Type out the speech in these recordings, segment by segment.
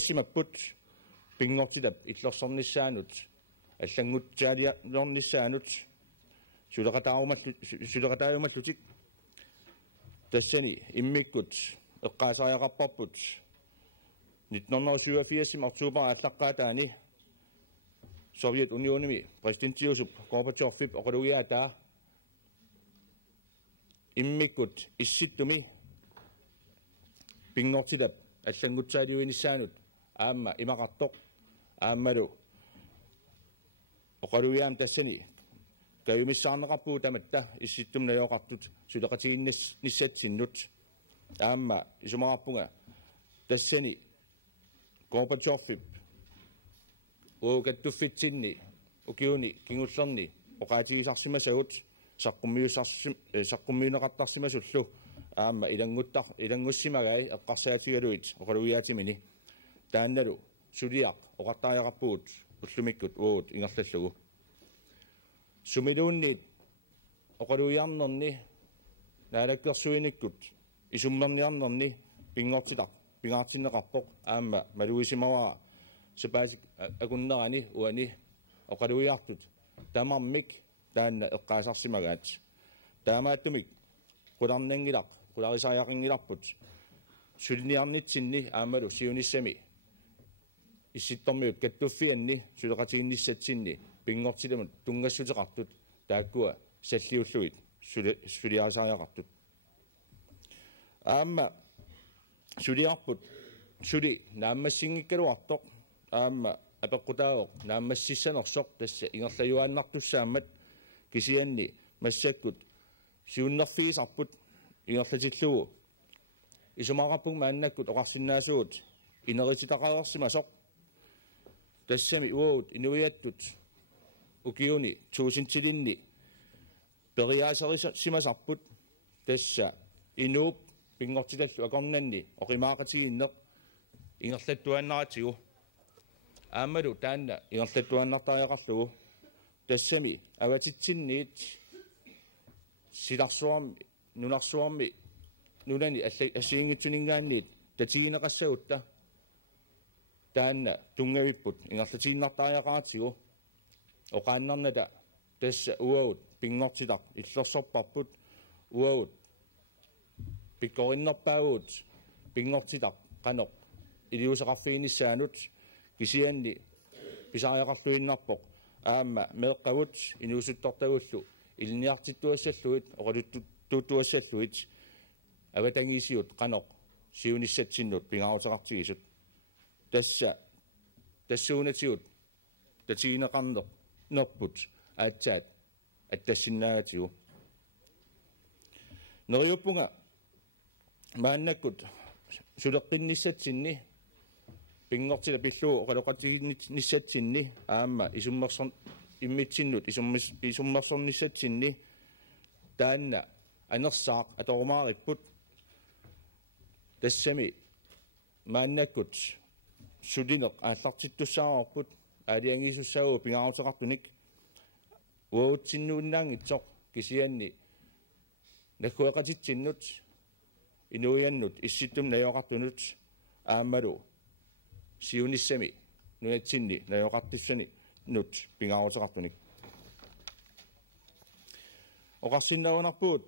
Simaput pingortilap illorsornissaanut аллангутсаалиарнissaanut сулеқатааруmallutik тассани иммиккут эққаасариақарпарпут 1987 октябер аллаққаатаани Совет Unionimi præsidenttiussup Gorbachev oqalugiaataa иммиккут исситтуми пингортилап аллангутсаалиуинissaanut аама имақартоқ ааммалу oqalugiaam tassani kayumissаарneqarpuu tamatta issittum najoqartut suleqatiginnissatsinut aamma isumaqarpunga tassani Gorbachev uukattuffitsinni ukiuni kingullerni oqaatigisarsimasagut saqqummiuneqartarsimasullu aamma ilangussimagaai eqqarsaatigaluit oqalugiaatimini taannalu suliaq oqartaajaqarpugut уллумиккут уут ингерллугу сумилуунниит оқалуиарнерни наалаккерсуиниккут исуммерниарнерни пингортилар пингаартиннеқарпоқ аама малуисимаваа сапаасик акуннерани уани оқалуиартут тамармик таанна эққаасарсимагаат таамааттумик қуларнангилақ қуларисариақингиларпут сулниарнитсинни аамалу сиуниссами исситтормиут каттуффианни сулеқатигинниссатсинни пингортиламут тунгассутеқартут тааккуа саллиуллуит сулиарисариақартут аама сулиарпут сули нааммассингиккалуартоқ аама апеққутаавоқ нааммассиссанерсоқ тасса ингерлаюааннартуссаамат кисианни массаккут сиуннерфигисарпут ингерлатиллугу исумақарпуг мааннаккут оқарсиннаасуут инерититақарерсимасоқ тассами уут инуиаттут укиуни туусинтилинни периаасерисимасарпут тасса Inuk пингортилаллу акорнанни оқимаақатигиннеқ ингерлаттуаннаратигу аамалу таанна ингерлаттуаннартариақарлугу тассами аватитсинниит силарсуарми нунарсуарми нунани ассиингитсунингаанниит татигинеқассагутта таанна тунгавиппут ингерлатигиннартариақаратигу оқааннарната тасса уаут пингортилар иллерсорпарпут уаут пиккориннерпаагуут пингортилар канеқ илиусеқарфигиниссаанут кисианни писариақарлуиннарпоқ аама меэққавут инуусуттортагуллу илниартиттуассаллуит оқалуттуттуассаллуит аватангисиут канеқ сиуниссатсиннут пингаарутеқартигисут тасса тассуунатигут татигинеқарнеқ нерпут аатсаат аттассиннаагатигу нериуппунга мааннаккут сулеққинниссатсинни пингортила пиллуу оқалоқатигинниссатсинни аама исуммерсор иммитсиннут исуммерсорниссатсинни таанна анерсаақ аторумаариппут тассами мааннаккут сулинеқ ааллартиттуссаарпут аалиангисуссаагу пингаарутеқартуник уутсиннууннаангитсоқ кисианни наккуэқатитсиннут инуианнут исситтум наёоқартунут аамалу сиуниссами нунатсинни наёоқартиссани нут пингаарутеқартуник оқарсиннауанарпуут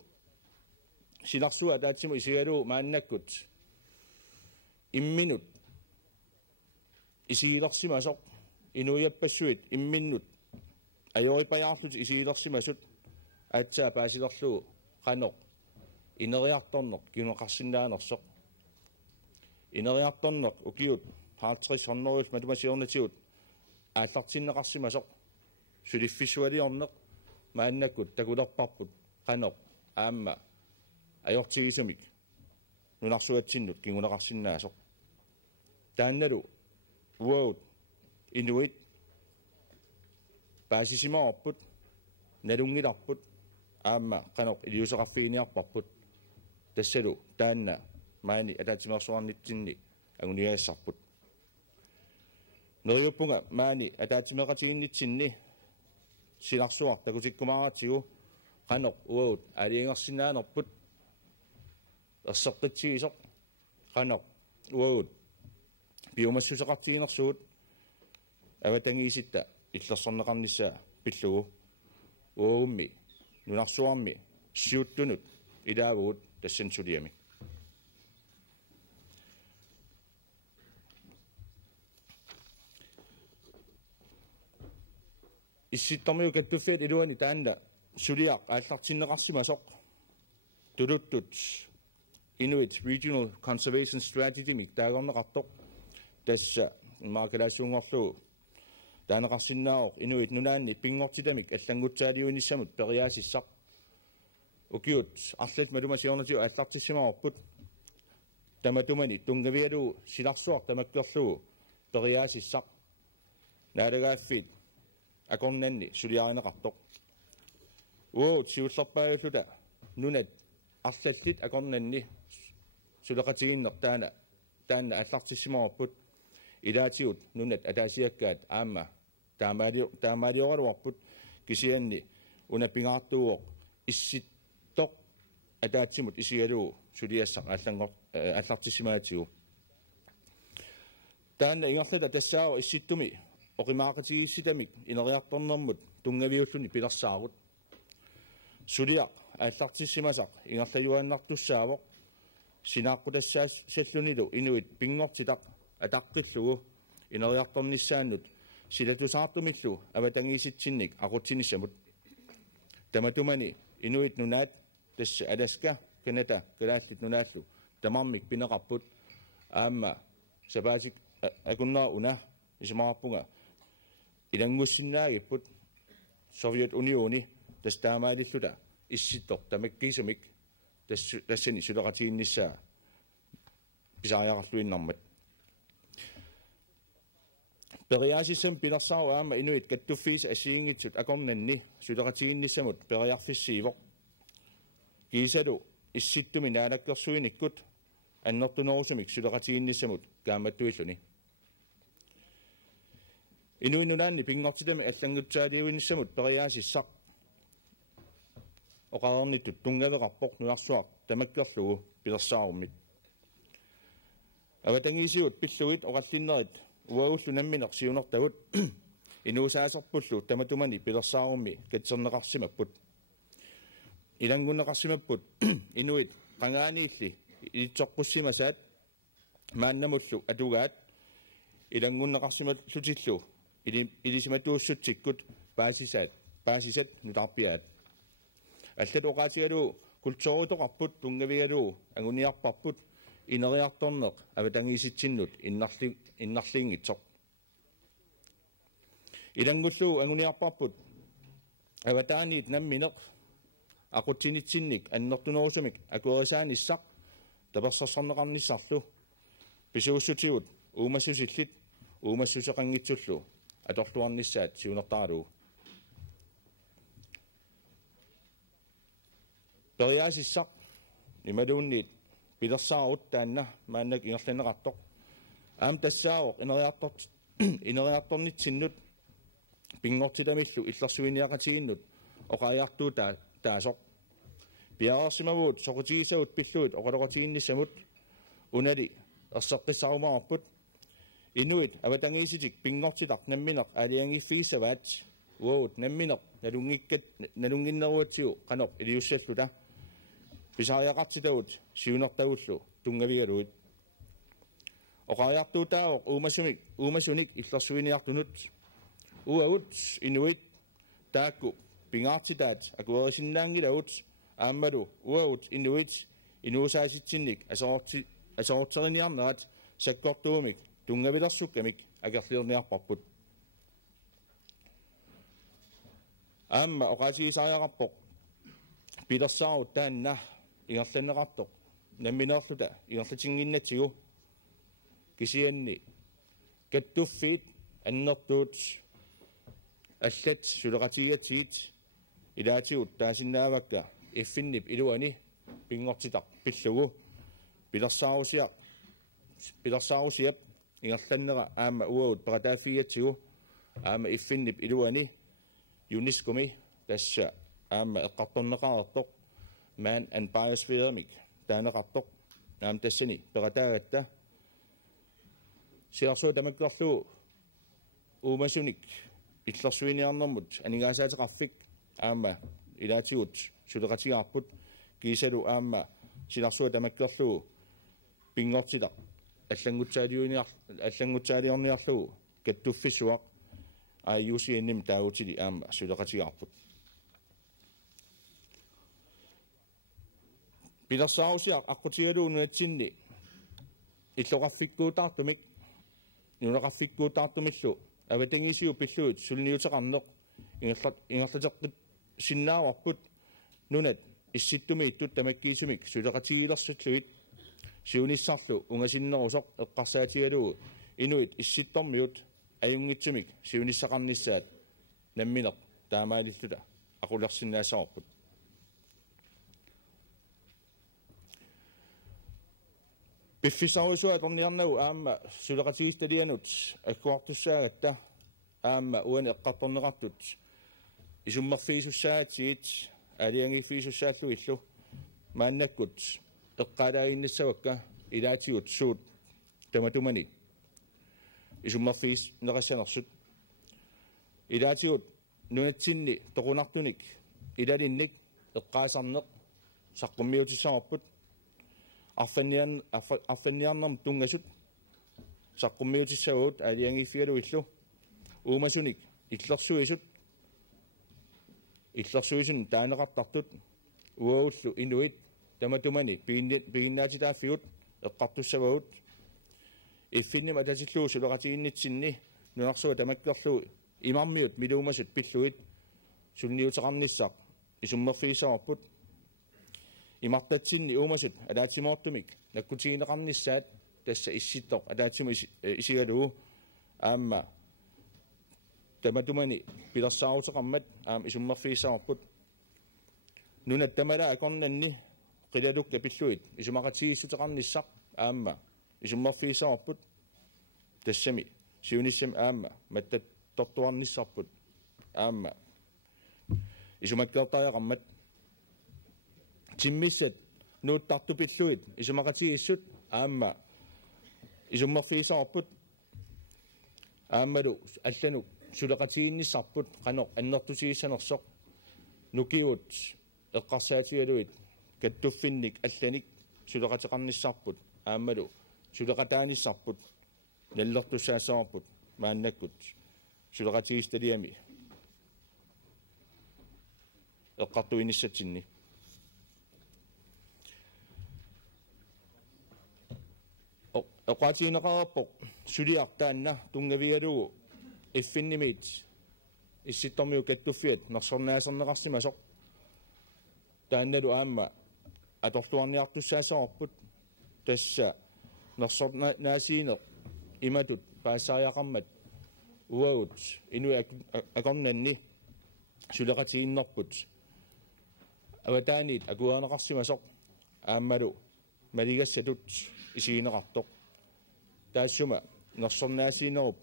силарсуа таатсиму исигалуу мааннаккут имминут исигилерсимасоқ инуиаппассуит имминнут аёрипаяарлут исигилерсимасут аатсаа паасилерлугу канеқ инериарторнеқ кинеқарсинаанерсоқ инериарторнеқ укиут 50 100 математиорнатигут ааллартиннеқарсимасоқ сулиффисуалиорнеқ мааннаккут такулерпарпут канеқ аама аёртигисамик нунарсуатсиннут кингунеқарсинаасоқ таанналу уаут инуит паасисимаорпут налунгиларпут аама канеқ илиусеқарфигиниарпарпут тассалу таанна маани атаатимерсуарнитсинни агуниаассарпут нериуппунга маани атаатимеқатигиннитсинни силарсуар такутиккумааратигу канеқ уаут алиингерсинаанерпут ерсеққитсигисоқ канеқ уаут piumassuseqartiginersuut avatangiisitta иллерсорнеқарнissaa пиллугу уумми нунарсуарми сиуттунут илаагуут тассансулиами исситтормиу каттуффиат илуани таанна сулиақ ааллартиннеқарсимасоқ тулуттут Inuit Regional Conservation Strategy мик таагорнеқартоқ тасса маакалаасуунгорлуу таанеқарсиннаақ Inuit нунаанни пингортитамик аллангутсаалиуиниссамут периаасиссақ укиут арлат малумасиорнатиу ааллартиссимаорпут таматумани тунгавиалуу силарсуар тамаккерлуу периаасиссақ наалагааффит акорнанни сулиаринеқартоқ уу сиуллерпаагуллута нунат арлаллит акорнанни сулеқатигиннер таана аллартиссимаорпут илаатигут нунат атаасиаккаат аама таамаалиоралуарпут кисианни унаппингаартууоқ исситтоқ атаатсимут исигалуу сулиассақ аллартиссимаатигу таана ингерлата тассаава исситтуми оқимаақатигисситамик инериарторнэрмут тунгавиуллуни пилерсаарут сулиақ ааллартиссимасақ ингерлаюааннартуссаавоқ синааққутассаас саллунилу инуит пингортитақ атаққиллугу инериарторниссааннут силатусаартумиллу аватангииситсинник ақутсиниссамут таматумани инуит нунаат тасса аласка канада галааллит нунааллу тамармик пинеқарпут аама сапаатик акуннаа уна исмаарпунга илангуссиннаагиппут Совет Unioни тастаамаалиллута исситтор тамаккисамик тассани сулеқатигиннissaa писаариақарлуиннармат периаасиссам пилерсаару аама инуит каттуффиис асиингитсут акорнанни сулеқатигиннissamут периарфиссиивоқ кисалу исситтуми наалаккерсуиниккут аннертунерусумик сулеқатигиннissamут кааматтуиллуни инуинунаанни пингортитами аллангутсаалиуиннissamут периаасиссақ оқарнитут тунгавеқарпоқ нуарсуақ тамаккерлугу пилерсааруммит аватангисиут пиллугит оқаллиннерит уагуллу намминеқ сиунертагут инуусаасерпуллу таматумани пилерсаарумми катсернеқарсимаппут илангуннеқарсимаппут инуит қангааниилли илитсоққуссимасаат мааннамуллу атугаат илангуннеқарсимат лутиллу илисиматууссутсиккут паасисат нутарпиаат аллат оқаатигалуу культууритоқарпут тунгавигалуу агуниарпарпут инериарторнеқ аватангиситсиннут иннарлиингитсоқ илангуллуу агуниарпарпут аватааниит намминеқ aqutsinitsinnik annertunerusumik akuerisaanisaq tapersersorneqarnissarlu pisuussutigut uumassusillit uumassuseqanngitsullu atorluarnissaat siunertaralu periaasissaq nimaluunniit pilersaarut taanna maannak ingerlaneqartoq aam tassaaoq ineriartornitsinnut pingortitamillu illersuiniaqatiginnut oqaajartuu taasoq piaarsimavuut soqutigisavut pilluut oqaloqatiginnissamut unali erseqqissaarumaarput inuit avatangiisitik pingortilaq nammineq aliangiffigissavaat uut nammineq nalunginneruatsiu qanoq iliussalluta pisaariaqartitavut siunertagullu tungavigaluit oqaajartuutaaoq uumasunik illersuiniartunut uagut inuit taakku pingaartitaat akuerisinnaangilagut aammalu uagut inuit inuusaasitsinnik asorteriniarnerat sakkortuumik tungavilersukkamik akerliorniarparput aamma oqaasigisaariaqarpoq pilersaarut taanna ingerlaneqartoq nammineerluta ingerlatinginnatsigu kisianni kattuffiit annertuut аллат сулеқатигиатсигит илаатигут таасиннаавакка иффиннип илуани пингортитақ пиллугу пилерсаарусиап ингерланнера аама уагут паратааффигиатсигу аама иффиннип илуани юнискоми тасса аама эққарторнеқаартоқ man and biosphere мик таанеқартоқ аам тассани паратаагатта siarsua tamakkarlu uumasunik illersuiniarnermut anigaasaateqaffik aama ilaatigut suleqatigaarput kiisalu aama silarsua tamakkarlu pingortilaq аллангутсаалиорниарлугу каттуффисуақ ааюсиинним таагутили аама сулеқатигарпут пилерсаарусиақ аққутигалуунуатсинни иллоқарфиккуутаартумик нунеқарфиккуутаартумиллу аватангисиу пиллуут сулниутеқарнеқ ингерлатеққит синнааварпут нунат исситтуми иттут тамаккиисумик сулеқатигилерсутлуит сиунissarlu ungasinnerusоq eqqarsaatigalugu inuit issittormiut ajunngitsumik siunissaqarnissaat nammineq taamaalilluta aqulersinnaasarput piffisarusuat orniarnagu aamma suleqatigistalianut akkuartussaagatta aamma uani eqqartorneqartut isummerfiisussaatiit aliangifiisussaallу illu maannakkut eqqaalaaginnissavakka ilaatigut suut tamatumani isummerfiis neqassanersut ilaatigut nunatsinni toqunartunik ilalinnik eqqaasarneq saqqummiutissaarput arfanniarnerm tungasut saqqummiutissaguut aliangifigalu illu uumasunik illersuisun taaneqartartut uaullu inuit tamatumani piginnaatitaafigut eqqartussavagut iffinnim atatilluu suleqatiginnitsinni nunarsuga tamakkerlu imarmiut miluumasut pilluit sulniuteqarnissaq isummerfiisarput imartatsinni uumasut alaatimoortumik nakkutigineqarnissaat tassa issittoq alaatimu isigalugu aamma tamatumani pilersaaruteqarmat aam isummerfiisarput nunat tamala akornanni qilalukka pilluit isumaqatigissuteqarnissaq aamma isummerfiisarput tassami siunissam aamma mattattortuarnissarput aamma isumakkeertaajaqarmat timmissat nuuttartupilluit isumaqatigissut aamma isummerfiisarput aammalu allanuk suleqatiginnissarput qanoq annertusigissanersoq nukiut eqqarsaatigaluit kattuffinnik allanik suleqateqarnissarput aammalu suleqataanissarput nallertussaassaarput maannakkut suleqatigistaliami eqqartuinissatsinni eqqaatigineqarerpoq suliartaanna tungavigalugu iffinnimit issittormiu kattuffiat nersornaaserneqarsimasoq taannalu aamma atorluarniartussaassaarput tassa nersornaasiineq imatut paassariaqarmat uagut inui akornanni suleqatiginnerput avataaniit akuaaneqarsimasoq aammalu maligassatut isigineqartoq taassuma nersornaasiinerup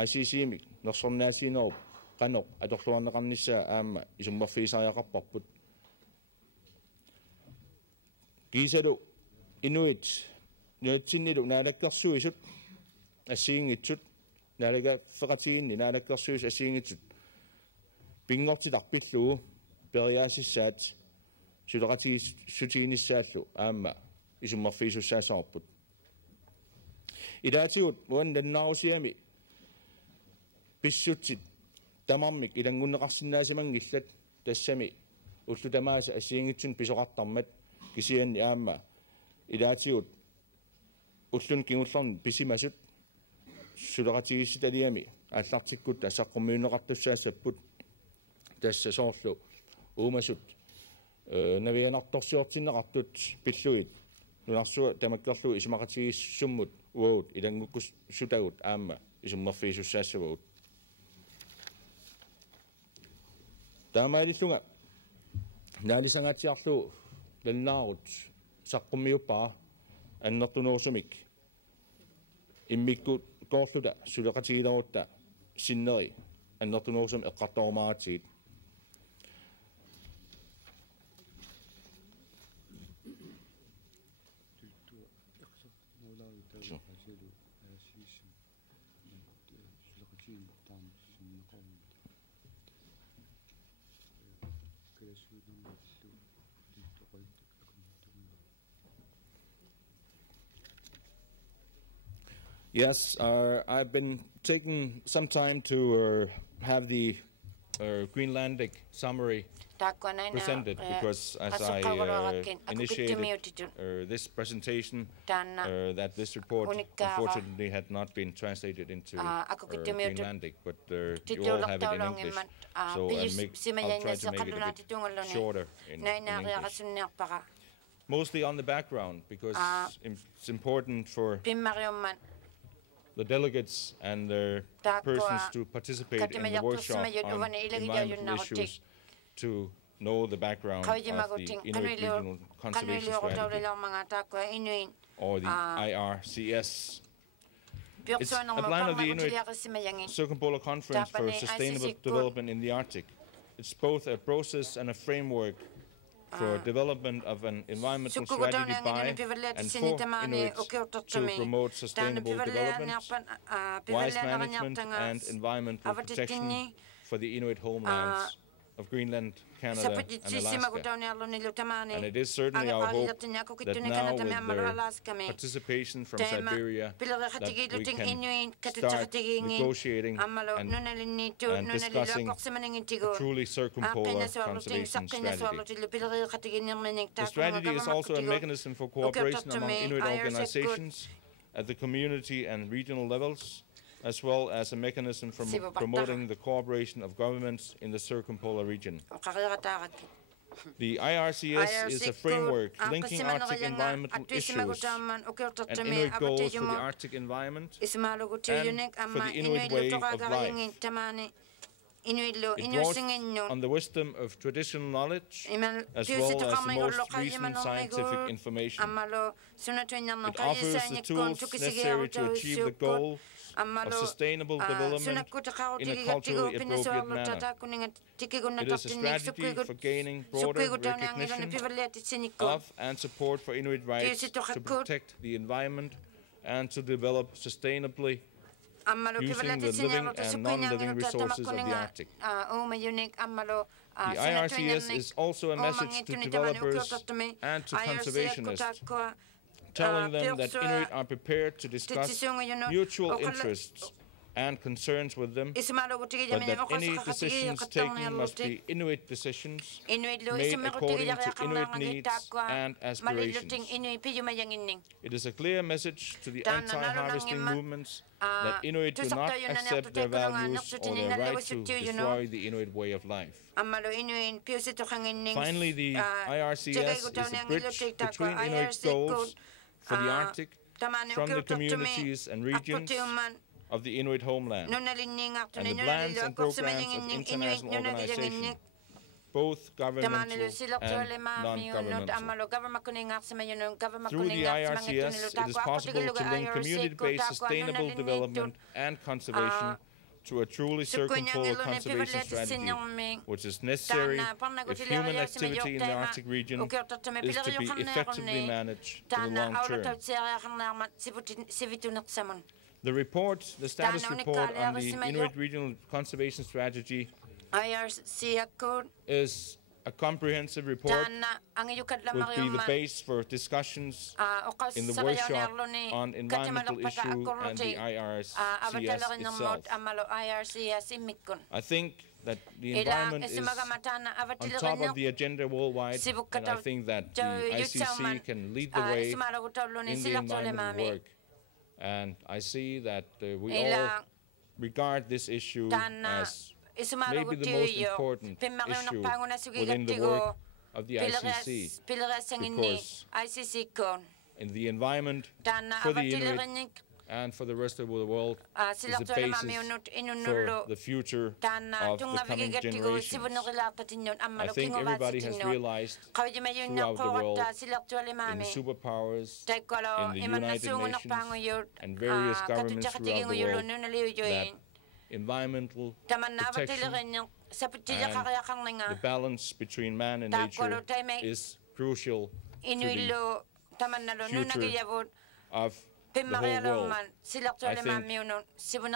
aasiisiimik nersornaasiinerup qanoq atorluarneqarnissaa aamma isummerfiisariaqarparput kiisalu inuit nuatsinnilu naalakkersuisut assiingitsut naalaga feqatiginni naalakkersuis assiingitsut pingortilarpillugu periaasissaat suleqatigissutiginissaallu aamma isummerfiisussaasarput ilaatigut uan nannaarusiami pissutsit tamarmik ilangunneqarsinnaasimanngillat tassami ullutamaasa assiingitsun pisoqartarmat kisianni aamma ilaatigut ullun kingullarni pisimasut suleqatigissitaliami aallartikkut assaqqummiunneqartussaassaput tassa soorlu uumasut navianartorsiortinneqartut pilluit nunarsua tamakkerlu isumaqatigissummut uagut ilangukkus sutagut aamma isummerfiisussaassavugut taamaalillunga naalisangatiarlu lannaarut saqqummiuppara annertunuursumik immikku koorluta suleqatigilerutta sinneri annertunuursum eqqartormaatiit Yes, I've been taking some time to have the Greenlandic summary presented because as I initiated this presentation, that this report unfortunately had not been translated into Greenlandic, but you all have it in English, so I'll try to make it a bit shorter in English. Mostly on the background, because it's important for the delegates and their persons to participate in the workshop on environmental issues to know the background of the Inuit Regional Conservation Strategy, or the IRCS. It's a plan of the Inuit Circumpolar Conference for Sustainable Development in the Arctic. It's both a process and a framework for development of an environmental strategy by and for Inuits to promote sustainable development, wise management, and environmental protection for the Inuit homelands of Greenland, Canada, and Alaska. And it is certainly our hope that now, with their participation from Siberia, that we can start negotiating and discussing a truly circumpolar conservation strategy. The strategy is also a mechanism for cooperation among Inuit organizations at the community and regional levels, as well as a mechanism for promoting the cooperation of governments in the circumpolar region. The IRCS is a framework linking Arctic environmental issues and Inuit goals for the Arctic environment and for the Inuit way of life. It draws on the wisdom of traditional knowledge as well as the most recent scientific information. It offers the tools necessary to achieve the goal of sustainable development in a culturally appropriate manner. It is a strategy for gaining broader recognition of and support for Inuit rights to protect the environment and to develop sustainably using the living and non-living resources of the Arctic. The IRCS is also a message to developers and to conservationists, telling them that Inuit are prepared to discuss mutual interests and concerns with them, but that any decisions taken must be Inuit decisions made according to Inuit needs and aspirations. It is a clear message to the anti-harvesting movements that Inuit do not accept their values or their right to destroy the Inuit way of life. Finally, the IRCS is a bridge between Inuit goals for the Arctic from the communities and regions of the Inuit homeland and the plans and programs of international organizations, both governmental and non-governmental. Through the IRCS, it is possible to link community-based sustainable development and conservation to a truly circumpolar conservation strategy, which is necessary if human activity in the Arctic region is to be effectively managed for the long term. The report, the status report on the Inuit Regional Conservation Strategy, is a comprehensive report, will be the base for discussions in the workshop on environmental issue and the IRCS itself. I think that the environment is on top of the agenda worldwide, and I think that the ICC can lead the way in the environmental work. And I see that we all regard this issue as maybe the most important issue within the work of the ICC, because in the environment for the Inuit and for the rest of the world is the basis for the future of the coming generations. I think everybody has realized throughout the world, in the superpowers, in the United Nations, and various governments throughout the world, that environmental protection and the balance between man and nature is crucial to the future of the whole world. I think,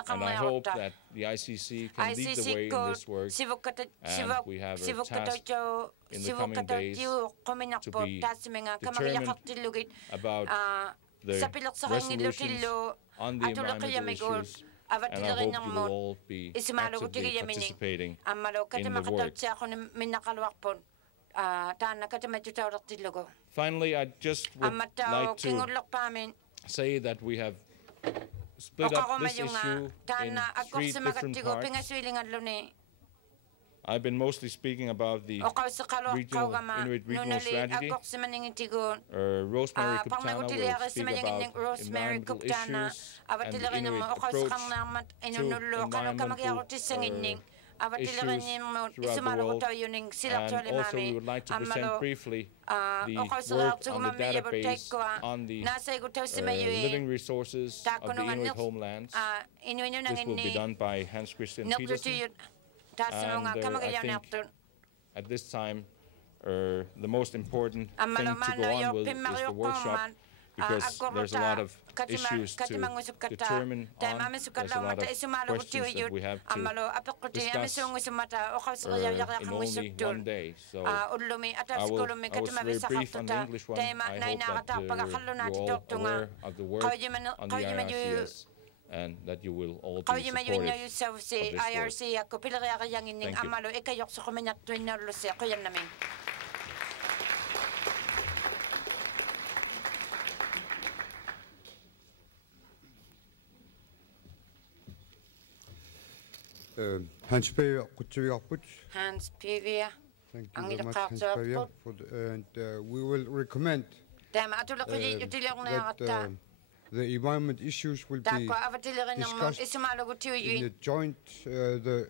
and I hope that the ICC can lead the way in this work, and we have a task in the coming days to be determined about the resolutions on the environmental issues, and I hope you will all be actively participating in the work. Finally, I just would like to say that we have split up this issue in 3 different parts. I've been mostly speaking about the Inuit regional strategy. Rosemary Kuptana will speak about environmental issues and the Inuit approach to environmental issues throughout the world. And also we would like to present briefly the work on the database on the living resources of the Inuit homelands. This will be done by Hans Christian Petersen. And I think at this time, the most important thing to go on with is the workshop, because there's a lot of issues to determine on. There's a lot of questions that we have to discuss in only one day. So I was very brief on the English one. I hope that you're all aware of the work on the IRCS, and that you will all be supportive of this work. Thank you. Hans Peter, Hans Peter. Thank you very much, Hans Peter, and we will recommend that the environment issues will be discussed in the joint, the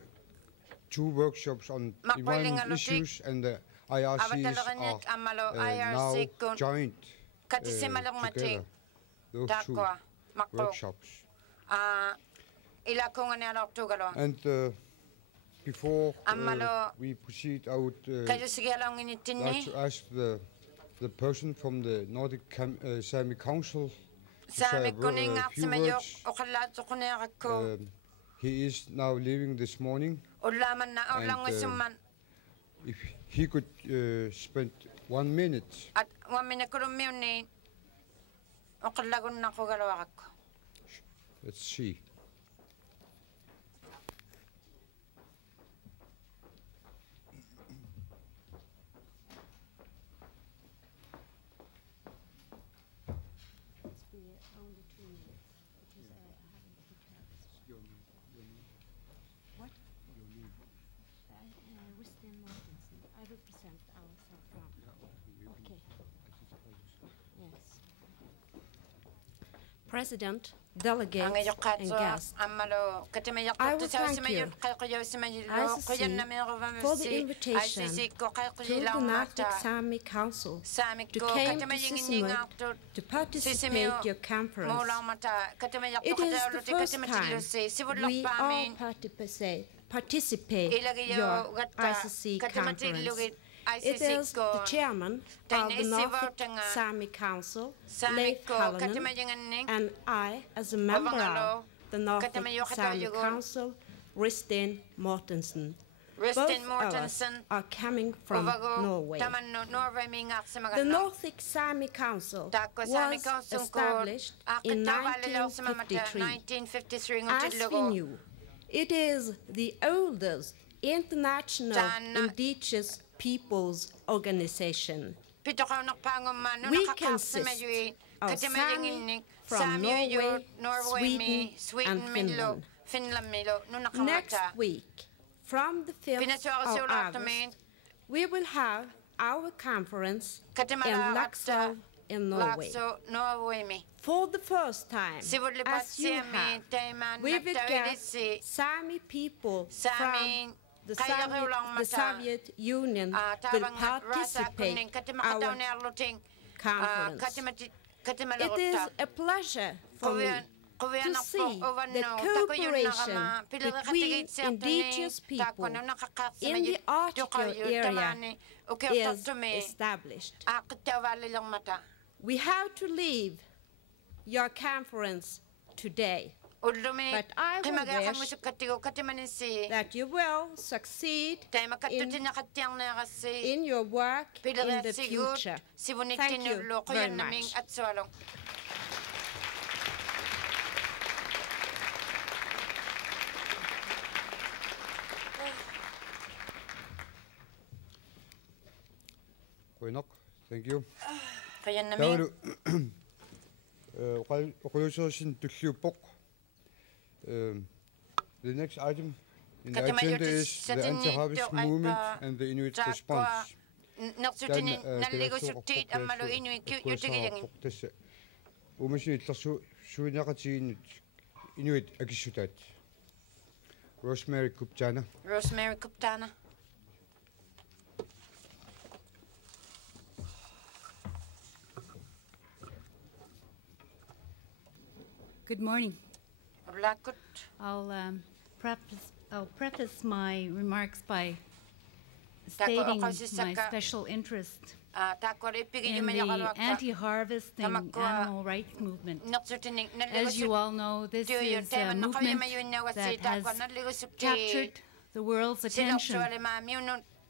2 workshops on environment issues, and the IRCs are now joined together, those 2 workshops. And before we proceed, I would like to ask the person from the Nordic Sami Council to say a few words. He is now leaving this morning, and if he could spend 1 minute. Let's see. President, delegates, and guests, I will thank you, ICC, for the invitation to the Nordic Sami Council to come to Sissimut to participate in your conference. It is the first time we all participate in your ICC conference. It is the chairman of the Nordic Sami Council, Leif Hallonen, and I, as a member of the Nordic Sami Council, Ristin Mortensen. Both of us are coming from Norway. The Nordic Sami Council was established in 1953. As we knew, it is the oldest international indigenous people's organization. We consist of Sami from Norway, Sweden, and Finland. Next week, from the 5th of August, we will have our conference in Laxå in Norway. For the first time, as you have, we will get Sami people from the Soviet Union will participate in our conference. It is a pleasure for me to see the cooperation between indigenous people in the Arctic area is established. We have to leave your conference today. But I wish that you will succeed in your work in the future. Thank you very much. Inuk, thank you. The next item in the agenda is the anti-harvest movement and the Inuit response. Rosemary Kuptana. Good morning. I'll preface my remarks by stating my special interest in the anti-harvesting animal rights movement. As you all know, this is a movement that has captured the world's attention.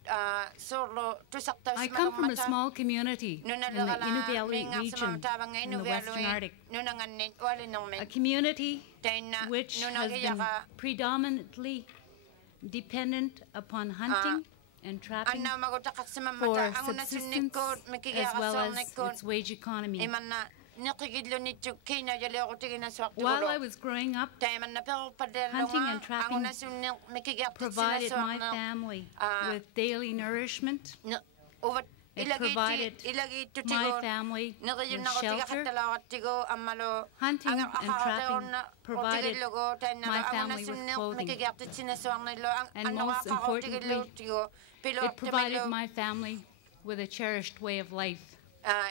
I come from a small community in the Inuk region in the Western Arctic, a community which has been predominantly dependent upon hunting and trapping for subsistence as well as its wage economy. While I was growing up, hunting and trapping provided my family with daily nourishment. It provided my family with shelter. Hunting and trapping provided my family with clothing. And most importantly, it provided my family with a cherished way of life. I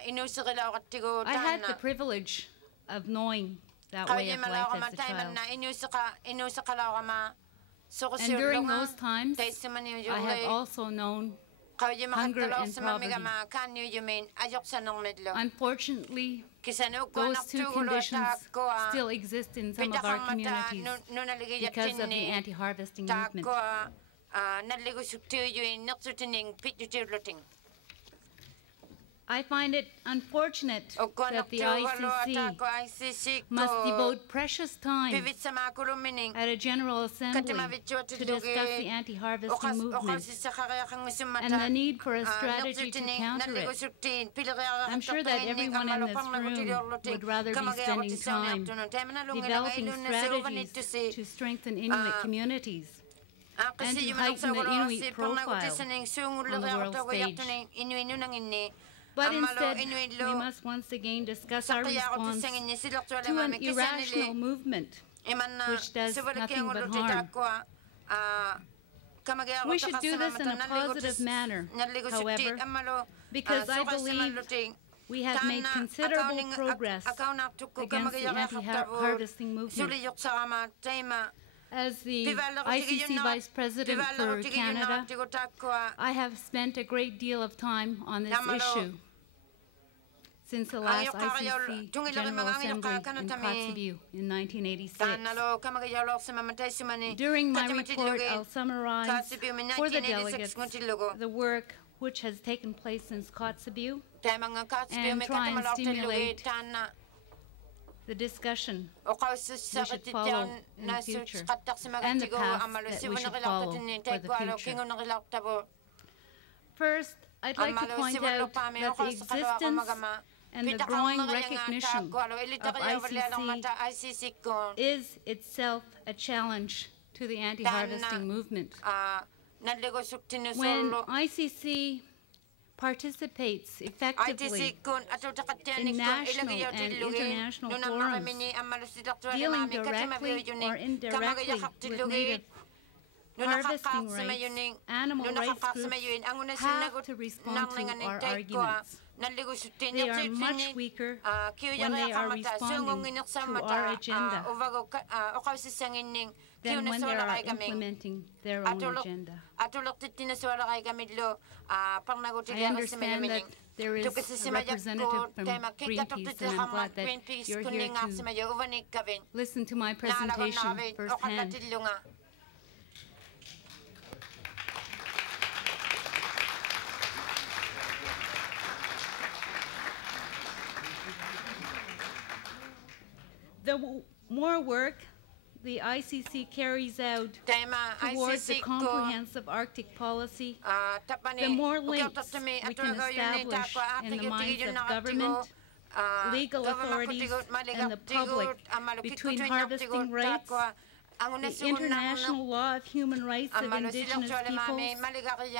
had the privilege of knowing that way of life as a child. And during those times, I have also known hunger and poverty. Unfortunately, those two conditions still exist in some of our communities because of the anti-harvesting movement. I find it unfortunate that the ICC must devote precious time at a General Assembly to discuss the anti-harvesting movement and the need for a strategy to counter it. I'm sure that everyone in this room would rather be spending time developing strategies to strengthen Inuit communities and to heighten the Inuit profile on the world stage. But instead, we must once again discuss our response to an irrational movement which does nothing but harm. We should do this in a positive manner, however, because I believe we have made considerable progress against the anti-harvesting movement. As the ICC Vice President for Canada, I have spent a great deal of time on this issue since the last ICC General Assembly in Kotzebue in 1986. During my report, I'll summarize for the delegates the work which has taken place since Kotzebue and try and stimulate the discussion we should follow in the future and the path that we should follow for the future. First, I'd like to point out that the existence and the growing recognition of ICC is itself a challenge to the anti-harvesting movement. When ICC participates effectively in national and international forums dealing directly or indirectly with native harvesting rights, animal rights groups have to respond to our arguments. They are much weaker when they are responding to our agenda than when they are implementing their own agenda. I understand that there is a representative from Greenpeace, and I'm glad that you're here to listen to my presentation firsthand. The more work the ICC carries out towards a comprehensive Arctic policy, the more links we can establish in the minds of government, legal authorities, and the public between harvesting rights, the international law of human rights of indigenous peoples,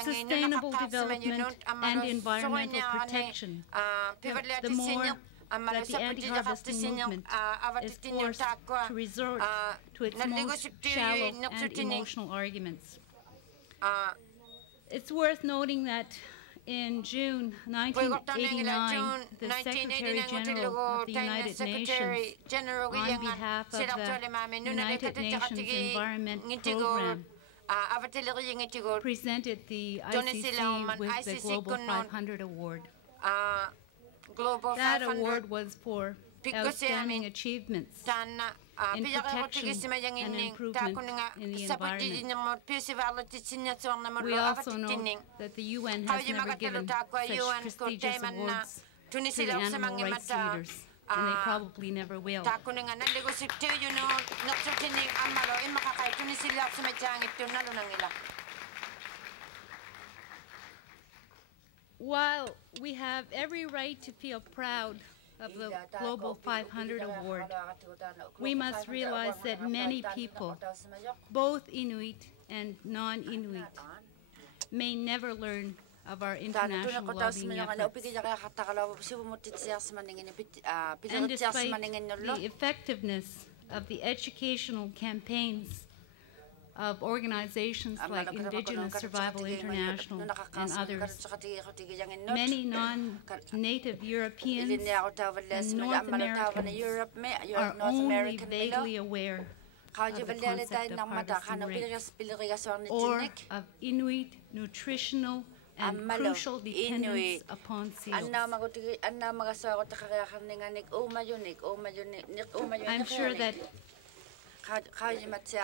sustainable development, and environmental protection. The more that the anti-harvesting movement is forced to resort to its most shallow and emotional arguments. It's worth noting that in June 1989, the Secretary General of the United Nations, on behalf of the United Nations Environment Program, presented the ICC with the Global 500 Award. That award was for outstanding achievements in protection and improvement in the environment. We also know that the UN has never given such prestigious awards to the animal rights leaders, and they probably never will. While we have every right to feel proud of the Global 500 Award, we must realize that many people, both Inuit and non-Inuit, may never learn of our international lobbying efforts. And despite the effectiveness of the educational campaigns of organizations like Indigenous Survival International and others, many non-native Europeans and North Americans are only vaguely aware of the concept of harvesting rates or of Inuit nutritional and crucial dependence upon seals. I'm sure that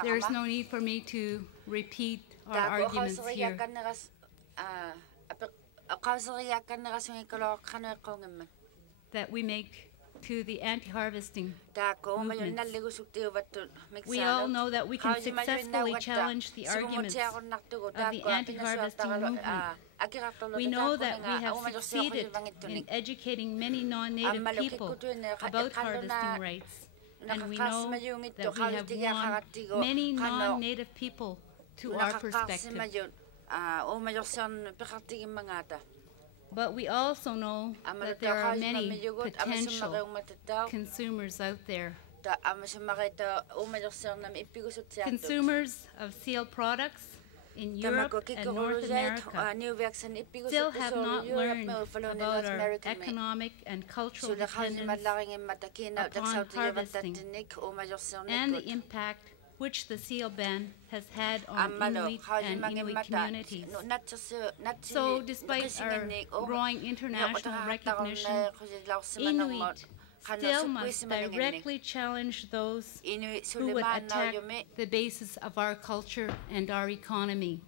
there is no need for me to repeat our arguments here. That we make to the anti-harvesting movements. We all know that we can successfully challenge the arguments of the anti-harvesting movement. We know that we have succeeded in educating many non-native people about harvesting rights. And we know that we have won many non-native people to our perspective. But we also know that there are many potential consumers out there. Consumers of seal products in Europe and North America still have not learned about our economic and cultural dependence upon harvesting and the impact which the seal ban has had on Inuit and Inuit communities. So despite our growing international recognition, Inuit still must directly challenge those who would attack the basis of our culture and our economy.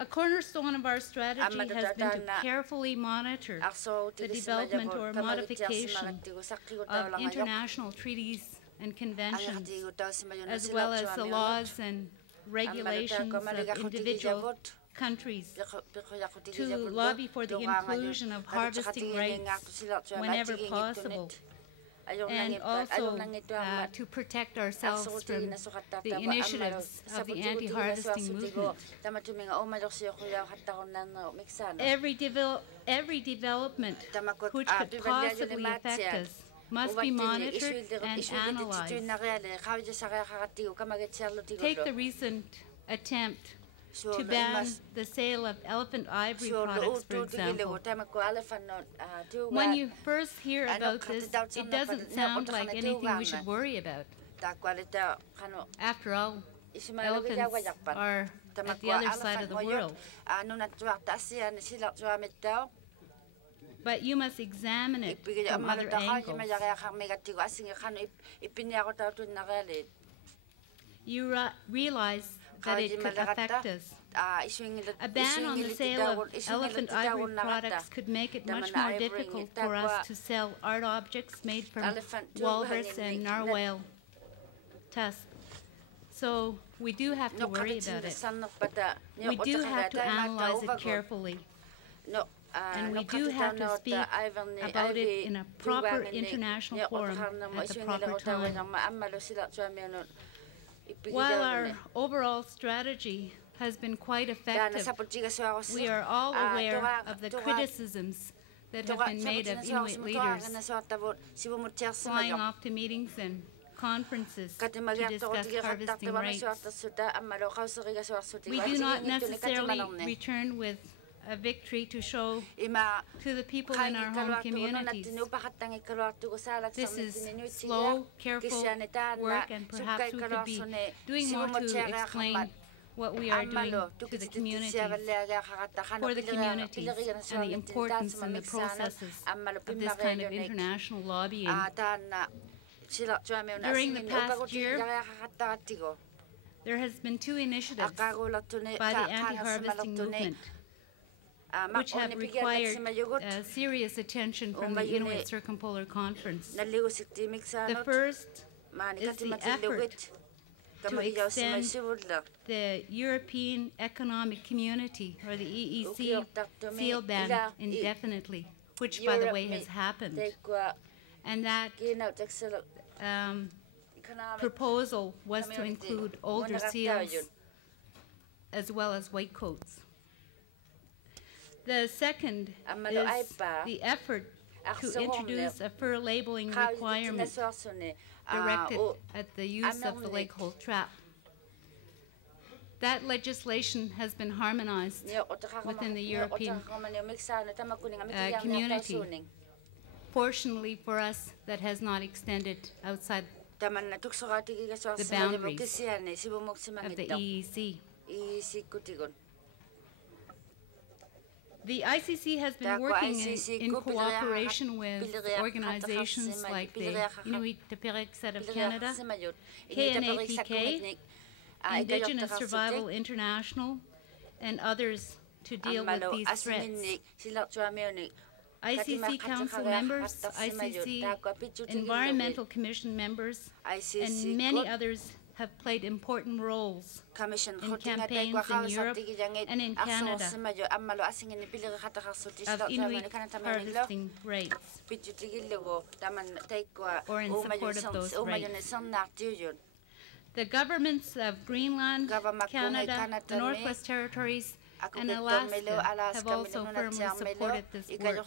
A cornerstone of our strategy has been to carefully monitor the development or modification of international treaties and conventions, as well as the laws and regulations of individual countries, to lobby for the inclusion of harvesting rights whenever possible, and also to protect ourselves from the initiatives of the anti-harvesting movement. Every development which could possibly affect us must be monitored and analyzed. Take the recent attempt to ban the sale of elephant ivory products, for example. When you first hear about this, it doesn't sound like anything we should worry about. After all, elephants are at the other side of the world. But you must examine it from other angles. You realize that it could affect us. A ban on the sale of elephant ivory products could make it much more difficult for us to sell art objects made from walrus and narwhal tusks. So we do have to worry about it. We do have to analyze it carefully. And we do have to speak about it in a proper international forum at the proper time. While our overall strategy has been quite effective, we are all aware of the criticisms that have been made of Inuit leaders flying off to meetings and conferences to discuss harvesting rates. We do not necessarily return with a victory to show to the people in our home communities. This is slow, careful work, and perhaps we could be doing more to explain what we are doing to the communities, for the communities, and the importance and the processes of this kind of international lobbying. During the past year, there has been 2 initiatives by the anti-harvesting movement which have required serious attention from the Inuit Circumpolar Conference. The first is the effort to extend the European Economic Community, or the EEC, seal ban indefinitely, which, by the way, has happened. And that proposal was to include older seals as well as whitecoats. The second is the effort to introduce a fur labeling requirement directed at the use of the leg hold trap. That legislation has been harmonized within the European community. Fortunately for us, that has not extended outside the boundaries of the EEC. The ICC has been working in cooperation with organizations like the Inuit Teperik Set of Canada, KNATK, Indigenous Survival International, and others to deal with these threats. ICC Council members, ICC Environmental Commission members, and many others have played important roles in campaigns in Europe and in Canada of Inuit harvesting rights, or in support of those rights. The governments of Greenland, Canada, the Northwest Territories, and Alaska have also firmly supported this work.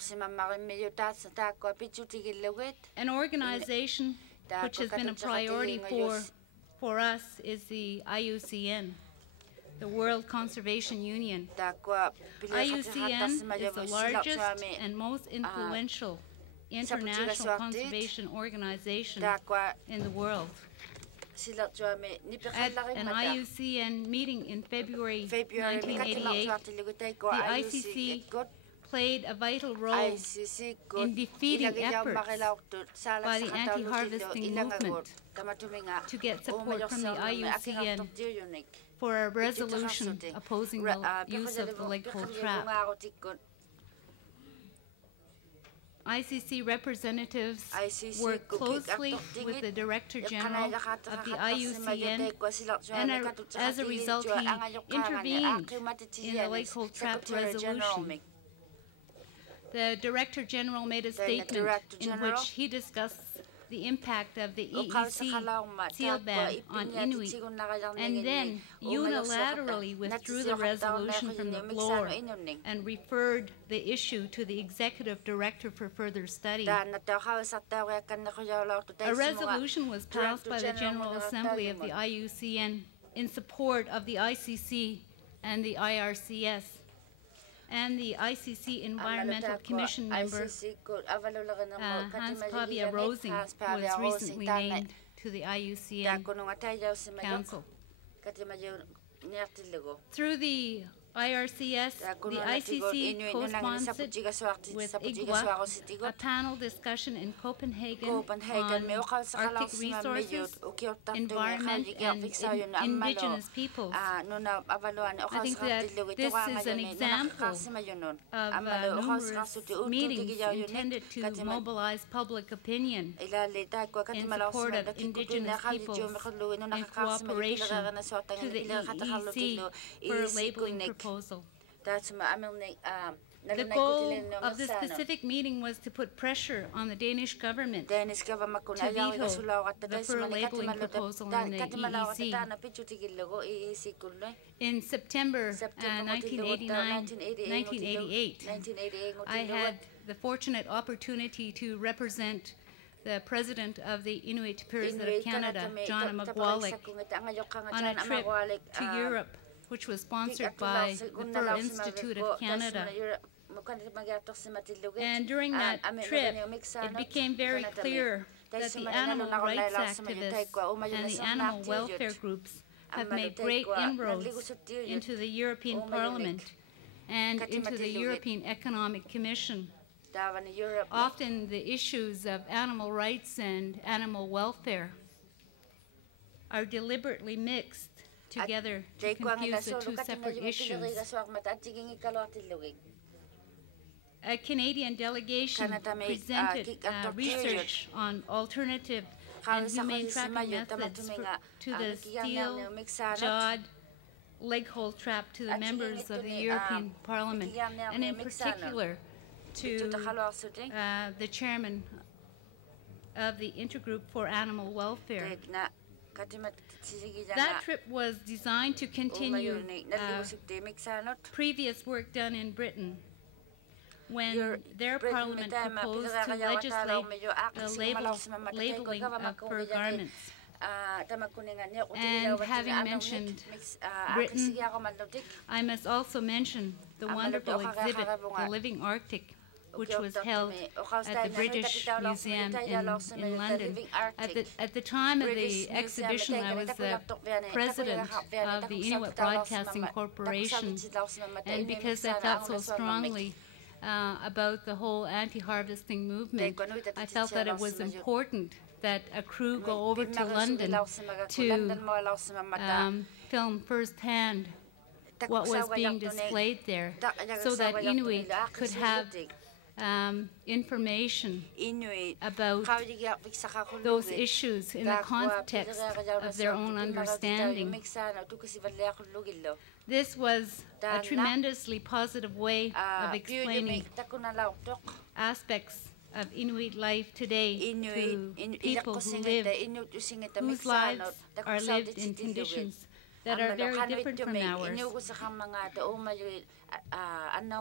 An organization which has been a priority for us is the IUCN, the World Conservation Union. IUCN is the largest and most influential international conservation organization in the world. At an IUCN meeting in February 1988, the ICC played a vital role in defeating efforts by the anti-harvesting movement to get support from the IUCN for a resolution opposing the use of the leg hold trap. ICC representatives work closely with the Director General of the IUCN, and as a result, he intervened in the leg hold trap resolution. The Director General made a statement in which he discussed the impact of the EEC seal ban on Inuit, and then unilaterally withdrew the resolution from the floor and referred the issue to the Executive Director for further study. A resolution was passed by the General Assembly of the IUCN in support of the ICC and the IRCS, and the ICC Environmental Commission member Hans-Pavia Rosing was recently named to the IUCN Council. Through the IRCS, the ICC co-sponsored with IGWA a panel discussion in Copenhagen on Arctic resources, environment, and indigenous peoples. I think that this is an example of numerous meetings intended to mobilize public opinion in support of indigenous peoples in cooperation to the EEC for a labeling proposal. The goal of this specific meeting was to put pressure on the Danish government to veto the fur labeling proposal in the EEC. In September 1988, I had the fortunate opportunity to represent the president of the Inuit Periset of Canada, John Magwalik, on a trip to Europe, which was sponsored by the Fur Institute of Canada. And during that trip, it became very clear that the animal rights activists and the animal welfare groups have made great inroads into the European Parliament and into the European Economic Commission. Often the issues of animal rights and animal welfare are deliberately mixed together to confuse the two separate issues. A Canadian delegation presented research on alternative and humane trapping methods to the steel-jawed leg hold trap to the members of the European Parliament, and in particular to the chairman of the Intergroup for Animal Welfare. That trip was designed to continue previous work done in Britain when their parliament proposed to legislate the labeling of fur garments. And having mentioned Britain, I must also mention the wonderful exhibit, The Living Arctic, which was held at the British Museum in London. At the time of the exhibition, I was the president of the Inuit Broadcasting Corporation, and because I felt so strongly about the whole anti-harvesting movement, I felt that it was important that a crew go over to London to film firsthand what was being displayed there, so that Inuit could have information about those issues in the context of their own understanding. This was a tremendously positive way of explaining aspects of Inuit life today to people whose lives are lived in conditions that are very different from ours.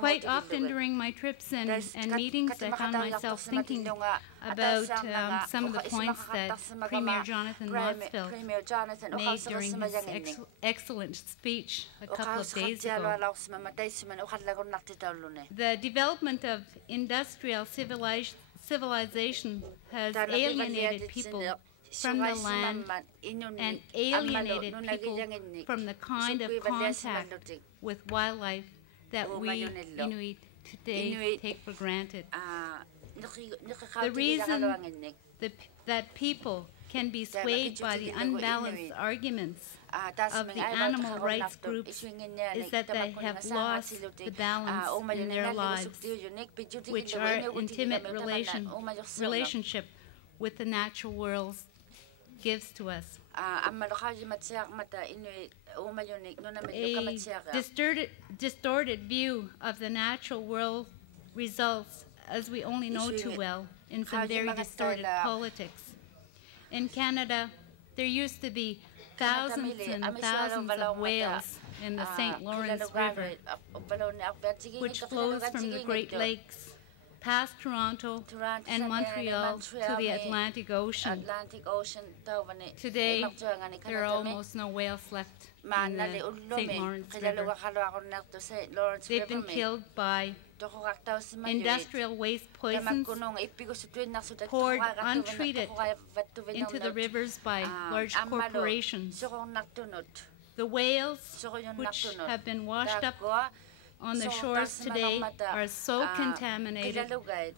Quite often during my trips and meetings, I found myself thinking about some of the points that Premier Jonathan Motzfeldt made during his excellent speech a couple of days ago. The development of industrial civilization has alienated people from the land and alienated people from the kind of contact with wildlife that we Inuit today take for granted. The reason that people can be swayed by the unbalanced arguments of the animal rights groups is that they have lost the balance in their lives, which are intimate relationship with the natural world gives to us. A distorted view of the natural world results, as we only know too well, in some very distorted politics. In Canada, there used to be thousands and thousands of whales in the St. Lawrence River, which flows from the Great Lakes past Toronto and Montreal to the Atlantic Ocean. Today, there are almost no whales left in the St. Lawrence River. They've been killed by industrial waste poisons poured untreated into the rivers by large corporations. The whales, which have been washed up on the shores today, are so contaminated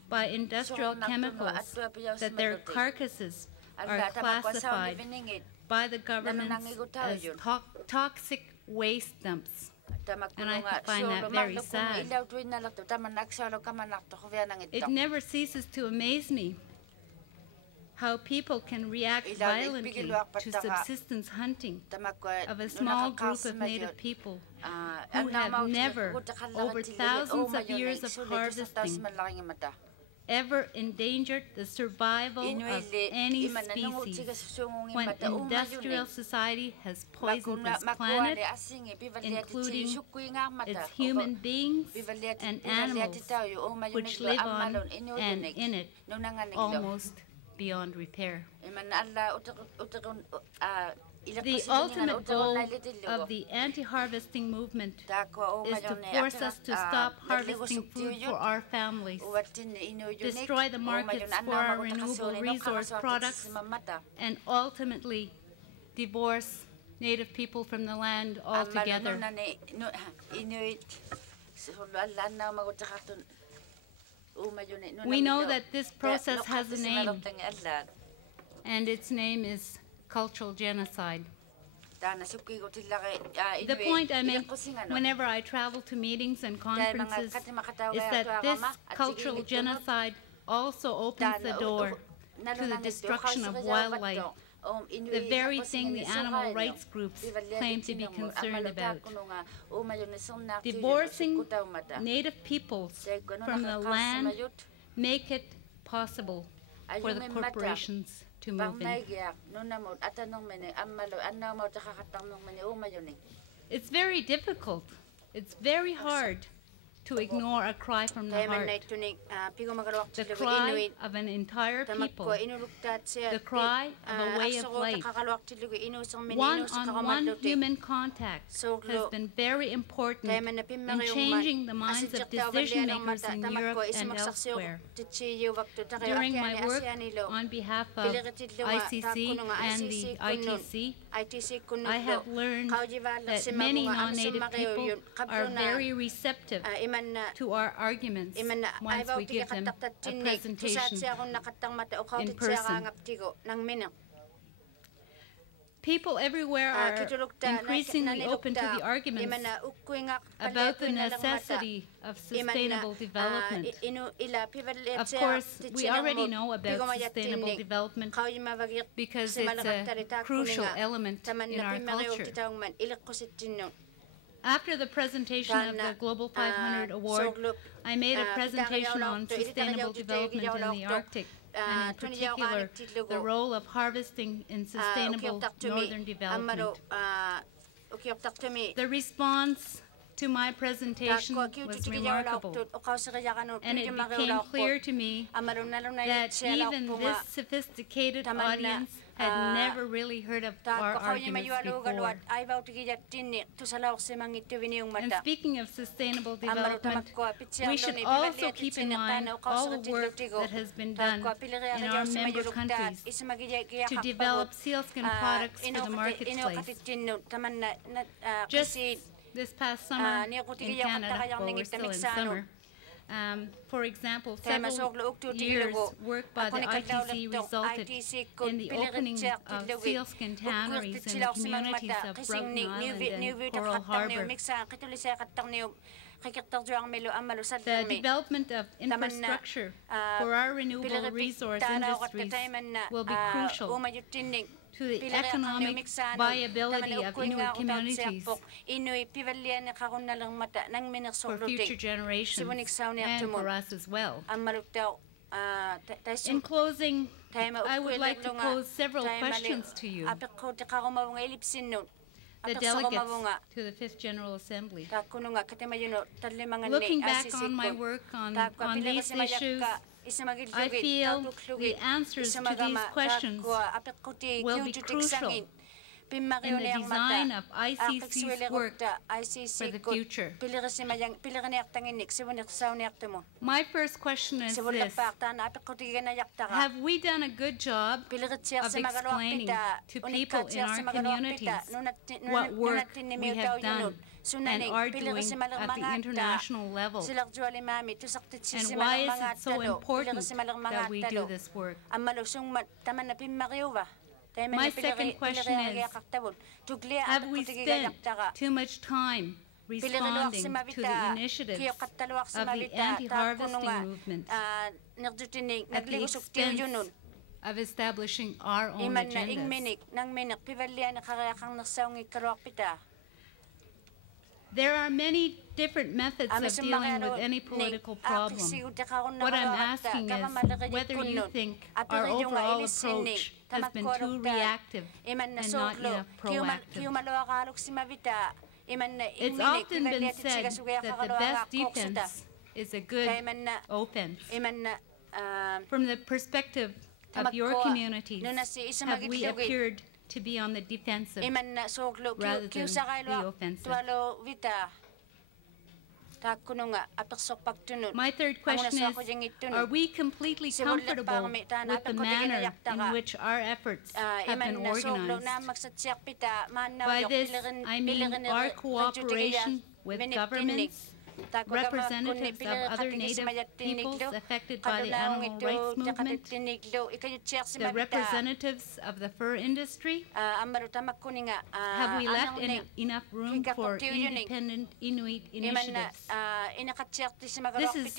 by industrial chemicals that their carcasses are classified by the governments as toxic waste dumps. And I find that very sad. It never ceases to amaze me how people can react violently to subsistence hunting of a small group of native people who have never, over thousands of years of harvesting, ever endangered the survival of any species when industrial society has poisoned this planet, including its human beings and animals which live on and in it almost beyond repair. The ultimate goal of the anti-harvesting movement is to force us to stop harvesting food for our families, destroy the markets for our renewable resource products, and ultimately divorce Native people from the land altogether. We know that this process has a name, and its name is cultural genocide. The point I make whenever I travel to meetings and conferences is that this cultural genocide also opens the door to the destruction of wildlife, the very thing the animal rights groups claim to be concerned about. Divorcing Native peoples from the land make it possible for the corporations to move in. It's very difficult. It's very hard to ignore a cry from the heart, the cry of an entire people, the cry of a way of life. One-on-one human contact has been very important in changing the minds of decision makers in Europe and elsewhere. During my work on behalf of ICC and the ITC, I have learned that many non-native people are very receptive to our arguments once we give them a presentation in person. People everywhere are increasingly open to the arguments about the necessity of sustainable development. Of course, we already know about sustainable development because it's a crucial element in our culture. After the presentation of the Global 500 Award, I made a presentation on sustainable development in the Arctic, and in particular, the role of harvesting in sustainable northern development. The response to my presentation was remarkable, and it became clear to me that even this sophisticated audience had never really heard of our arguments before. And speaking of sustainable development, we should also keep in mind all the work that has been done in our member countries to develop sealskin products for the marketplace. Just this past summer in Canada, well, we're still in summer, for example, several years' work by the ITC resulted in the opening of sealskin tanneries in the communities of Broughton Island and Coral Harbour. The development of infrastructure for our renewable resource industries will be crucial to the economic viability of Inuit communities for future generations and for us as well. In closing, I would like to pose several questions to you, the delegates to the 5th General Assembly. Looking back on my work on these issues, I feel the answers to these questions will be crucial in the design of ICC's work for the future. My first question is this: have we done a good job of explaining to people in our communities what work we have done and are doing at the international level? And why is it so important that we do this work? My second question is, have we spent too much time responding to the initiatives of the anti-harvesting movement at the expense of establishing our own agendas? There are many different methods of dealing with any political problem. What I'm asking is whether you think our overall approach has been too reactive and not enough proactive. It's often been said that the best defense is a good offense. From the perspective of your communities, have we appeared to be on the defensive rather than the offensive? My third question is, are we completely comfortable with the manner in which our efforts have been organized? By this, I mean our cooperation with governments, representatives of other native peoples affected by the animal rights movement, the representatives of the fur industry. Have we left enough room for independent Inuit initiatives? This is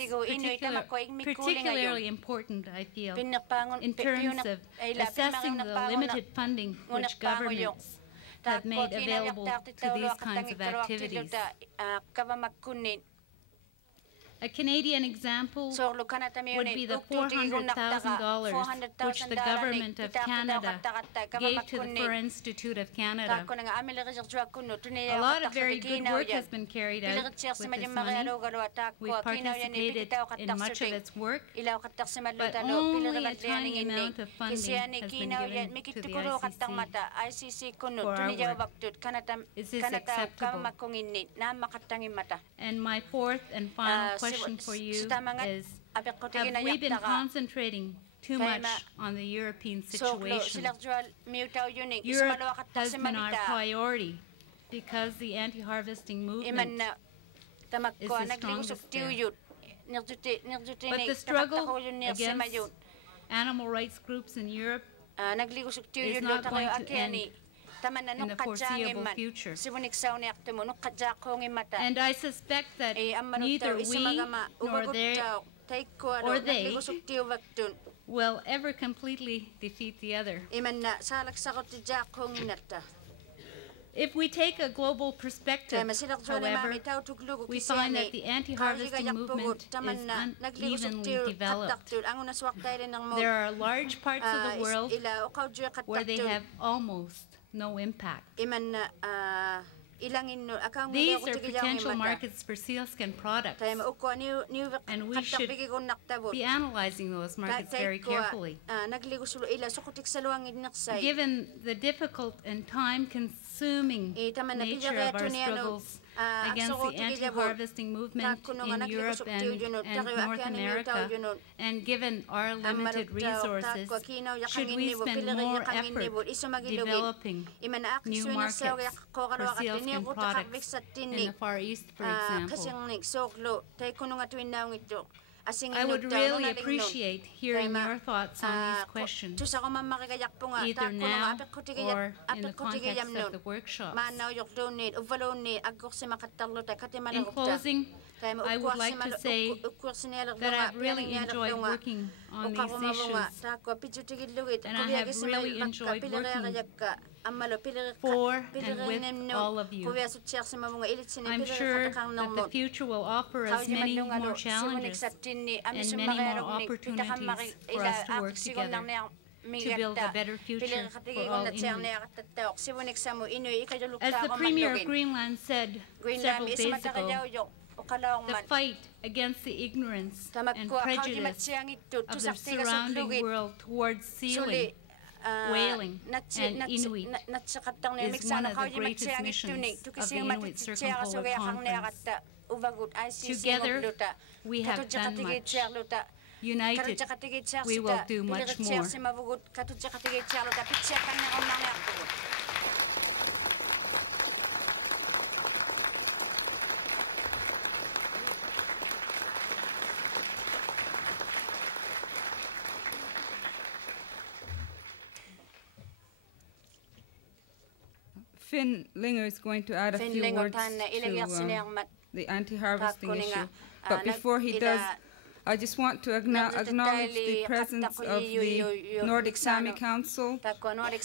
particularly important, I feel, in terms of assessing the limited funding which governments have made available to these kinds of activities. A Canadian example would be the $400,000 which the Government of Canada gave to the Fur Institute of Canada. A lot of very good work has been carried out with this money. We've participated in much of its work, but only a tiny amount of funding has been given to the ICC for our work. Is this acceptable? And my fourth and final question for you is, have we been concentrating too much on the European situation? Europe has been our priority because the anti-harvesting movement is the strongest there. But the struggle against animal rights groups in Europe is not going to end in the foreseeable future. And I suspect that neither we nor they will ever completely defeat the other. If we take a global perspective, however, we find that the anti-harvesting movement is unevenly developed. There are large parts of the world where they have almost no impact. These are potential markets for sealskin products, and we should be analyzing those markets very carefully. Given the difficult and time-consuming nature of our struggles against the anti-harvesting movement in Europe and North America, and given our limited resources, should we spend more effort developing new markets for sealskin products in the Far East, for example? I would really appreciate hearing your thoughts on these questions, either now or in the context of the workshops. In closing, I would like to say that I've really enjoyed working on these issues, and I have really enjoyed working for and with all of you. I'm sure that the future will offer us many more challenges and many more opportunities for us to work together to build a better future for all Inuit. As the Premier of Greenland said several days ago, the fight against the ignorance and prejudice of the surrounding world towards sealing whaling, and Inuit is one of the greatest missions of the Inuit circumpolar conference. Together, we have done much. United, we will do much more. Finn Linger is going to add a few words to the anti-harvesting issue. But before he does, I just want to acknowledge the presence of the Nordic Sami Council, Leif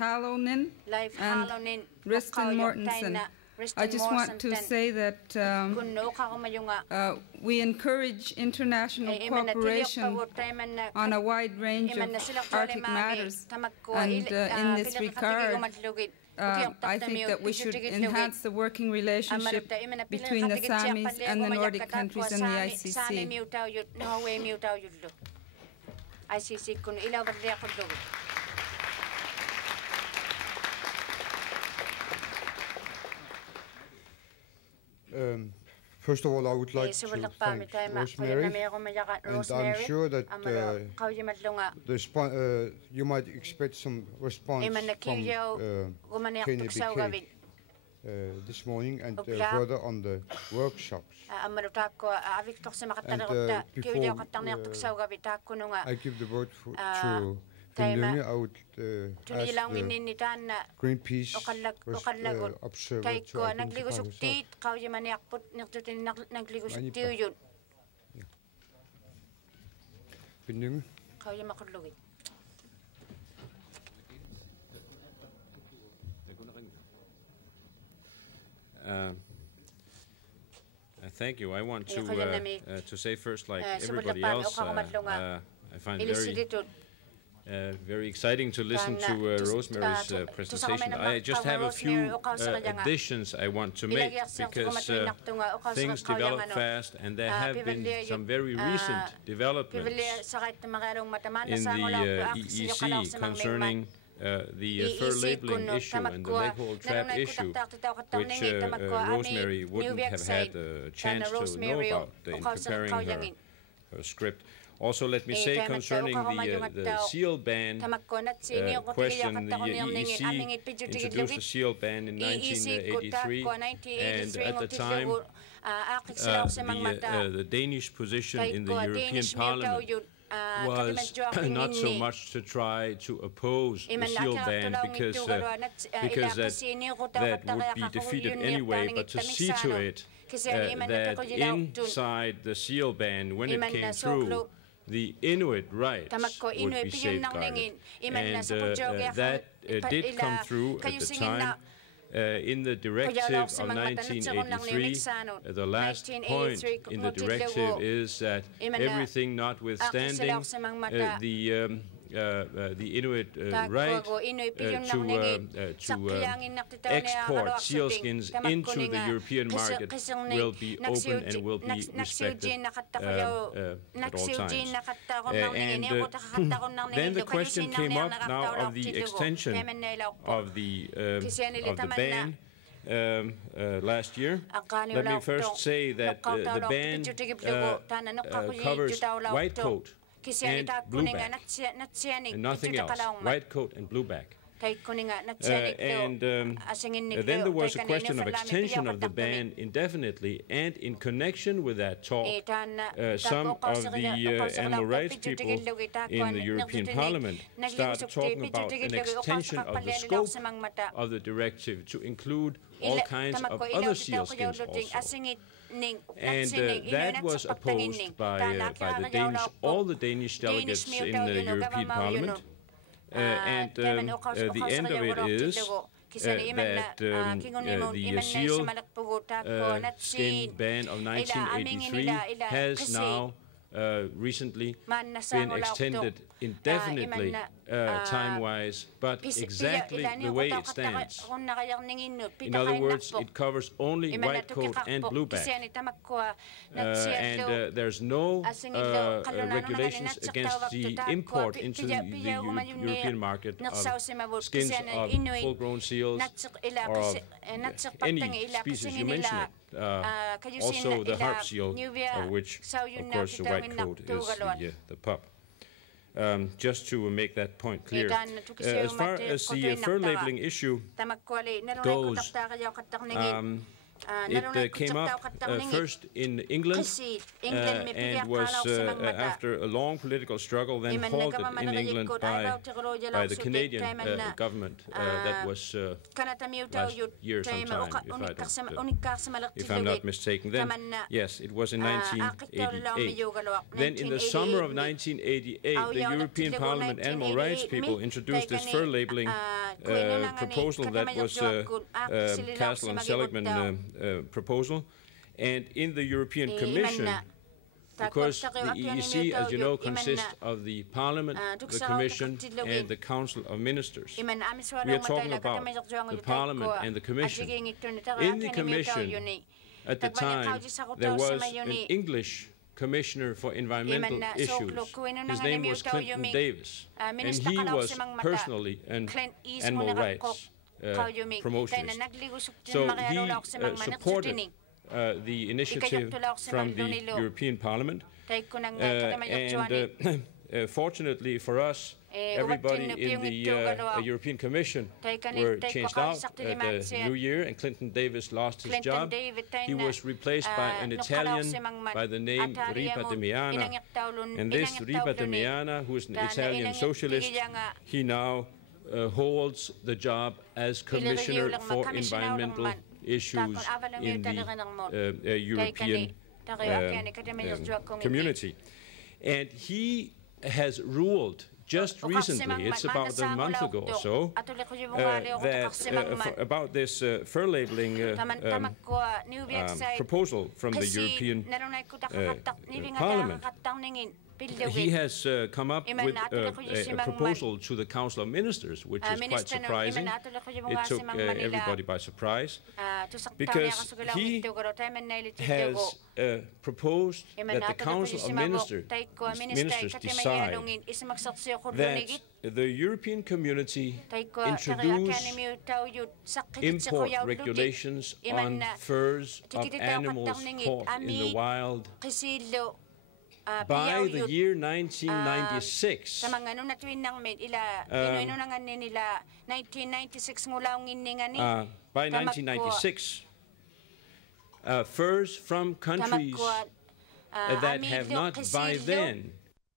Halonen, and Riston Mortensen. I just want to say that we encourage international cooperation on a wide range of Arctic matters, and in this regard, I think that we should enhance the working relationship between the Samis and the Nordic countries and the ICC. First of all, I would like to thank Rosemary, and I'm sure that you might expect some response from KNBK this morning and further on the workshops. And before I give the word to Finlunge, I would ask the Greenpeace observer to identify herself. Finlunge. Thank you. I want to say first, like everybody else, I find it very exciting to listen to Rosemary's presentation. I just have a few additions I want to make, because things develop fast, and there have been some very recent developments in the EEC concerning the fur labeling issue and the leg hole trap issue, which Rosemary wouldn't have had a chance to know about in preparing her script. Also, let me say concerning the seal ban question, the EEC introduced the seal ban in 1983, and at the time the Danish position in the European Parliament was not so much to try to oppose the seal ban, because that would be defeated anyway, but to see to it that inside the seal ban, when it came through, the Inuit rights would be safeguarded. And that did come through at the time. In the directive of 1983, the last point in the directive is that everything notwithstanding the Inuit right to export sealskins into the European market will be open and will be respected at all times. And then the question came up now of the extension of the ban last year. Let me first say that the ban covers white coat and blueback, and nothing else. White coat and blueback. And then there was a question of extension of the ban indefinitely, and in connection with that talk, some of the animal rights people in the European Parliament started talking about an extension of the scope of the directive to include all kinds of other sealskins also. And that was opposed by all the Danish delegates in the European Parliament. And the end of it is that the seal skin ban of 1983 has now recently been extended indefinitely time-wise, but exactly the way it stands. In other words, it covers only white coat and blueback. And there's no regulations against the import into the European market of skins of full-grown seals or of any species you mention it. Also the harp seal, of which, of course, the white coat is the pup. Just to make that point clear. As far as the fur labeling issue goes, it came up first in England and was, after a long political struggle, then halted in England by the Canadian government. That was last year sometime, if I'm not mistaken. Then, yes, it was in 1988. Then in the summer of 1988, the European Parliament animal rights people introduced this fur labeling proposal that was Castle and Seligman proposal, and in the European Commission, because the EEC, as you know, consists of the Parliament, the Commission, and the Council of Ministers. We are talking about the Parliament and the Commission. In the Commission, at the time, there was an English Commissioner for Environmental Issues. His name was Clinton Davis, and he was personally an animal rights promotionist. So he supported the initiative from the European Parliament, and fortunately for us, everybody in the European Commission were changed out at the New Year, and Clinton Davis lost his job. He was replaced by an Italian by the name Ripa de Meana, and this Ripa de Meana, who is an Italian socialist, he now holds the job as Commissioner for Environmental Issues in the European community. And he has ruled just recently, it's about a month ago or so, that about this fur labeling proposal from the European Parliament. He has come up with a proposal to the Council of Ministers, which is quite surprising. It took everybody by surprise, because he has proposed that the Council of Ministers decide that the European community introduce import regulations on furs of animals caught in the wild by the year 1996. By 1996, furs from countries that have not by then